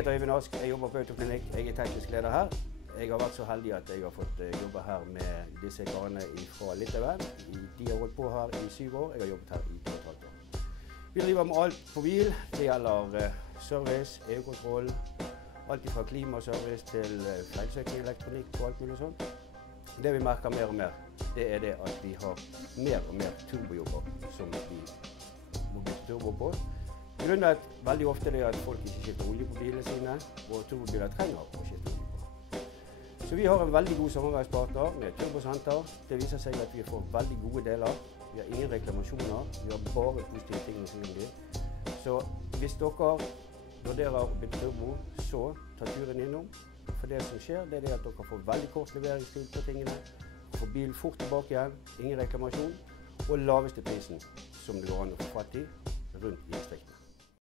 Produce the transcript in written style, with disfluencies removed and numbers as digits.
heter Øyvind Ask, jeg jobber på Autoklinikk, jeg er teknisk leder her. Jeg har vært så heldig at jeg har fått jobbe her med disse karene fra Litauen. De har holdt på her i 7 år, jeg har jobbet her i 2,5 år. Vi driver med alt på bil. Det gjelder service, EU-kontroll, alt fra klimaservice til feilsøking, elektronikk og alt mulig sånt. Det vi merker mer og mer, det er det at vi har mer og mer turbojobber som vi må bytte turbo på. Grunnen er at veldig ofte det er at folk ikke skifter olje på bilene sine, og turbobiler trenger å skifte olje på. Så vi har en veldig god samarbeidspartner med Turbosenter. Det viser seg at vi får veldig gode deler. Vi har ingen reklamasjoner, vi har bare positive ting å si om dem. Så hvis dere vurderer å bytte turbo, så ta turen innom. For det som skjer, det er det at dere får veldig kort leveringstid på tingene, får bilen fort tilbake igjen, ingen reklamasjon, og laveste prisen som det går an å få fatt i rundt i distriktene.